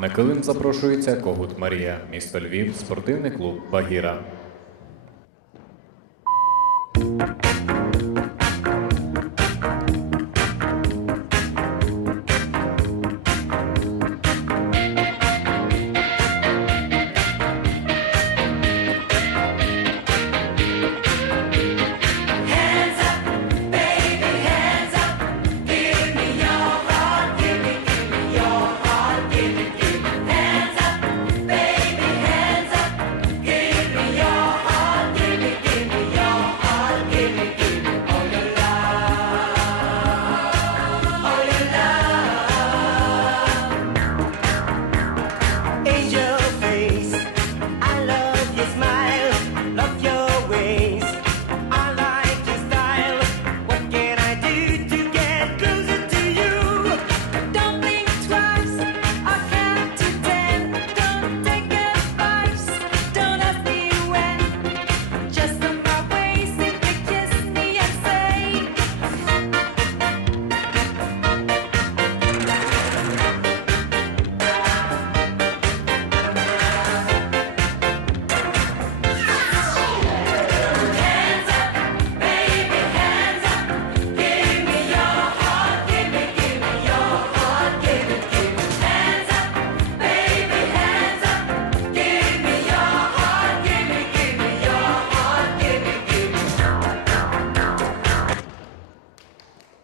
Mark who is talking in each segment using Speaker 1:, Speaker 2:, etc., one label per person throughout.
Speaker 1: На килим запрошується Когут Марія, місто Львів, спортивний клуб Багіра.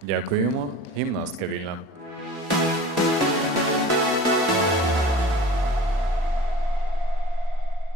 Speaker 1: Дякуємо, гімнастка вільна.